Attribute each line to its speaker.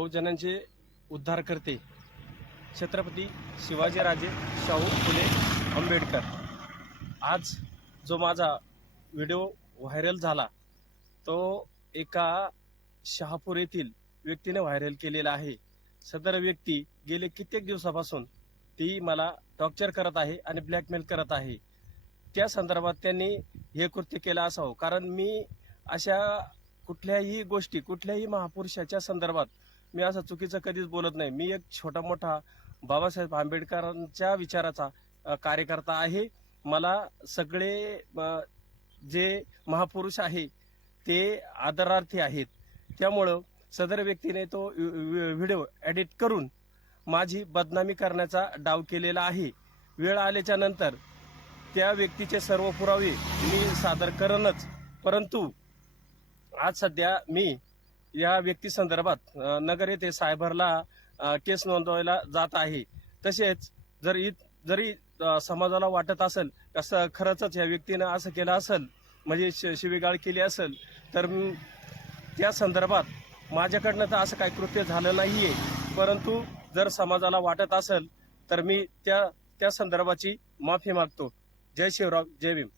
Speaker 1: बहुजनांचे उद्धारकर्ते छत्रपती शिवाजीराजे शाहू फुले आंबेडकर. आज जो माझा व्हिडिओ व्हायरल झाला तो एका शहापूर येथील व्यक्तीने व्हायरल केलेला आहे. सदर व्यक्ती गेले कित्येक दिवसापासून ती मला टॉर्चर करत आहे आणि ब्लॅकमेल करत आहे. त्या संदर्भात त्यांनी हे कृत्य केलं असावं. कारण मी अशा कुठल्याही गोष्टी कुठल्याही महापुरुषाच्या संदर्भात मी असं चुकीचं कधीच बोलत नाही. मी एक छोटा मोठा बाबासाहेब आंबेडकरांच्या विचाराचा कार्यकर्ता आहे. मला सगळे जे महापुरुष आहे ते आदरार्थी आहेत. त्यामुळं सदर व्यक्तीने तो व्हिडिओ एडिट करून माझी बदनामी करण्याचा डाव केलेला आहे. वेळ आल्याच्यानंतर त्या व्यक्तीचे सर्व पुरावे मी सादर करणच. परंतु आज सध्या मी या व्यक्ती संदर्भात नगर येथे सायबरला केस नोंदवायला जात आहे. तसेच जर जरी समाजाला वाटत असेल कसं खरंच या व्यक्तीनं असं केलं असेल म्हणजे शिवीगाळ केली असेल तर त्या संदर्भात माझ्याकडनं तर असं काही कृत्य झालं नाही आहे परंतु जर समाजाला वाटत असेल तर मी त्या त्या संदर्भाची माफी मागतो. जय शिवराव जय भीम.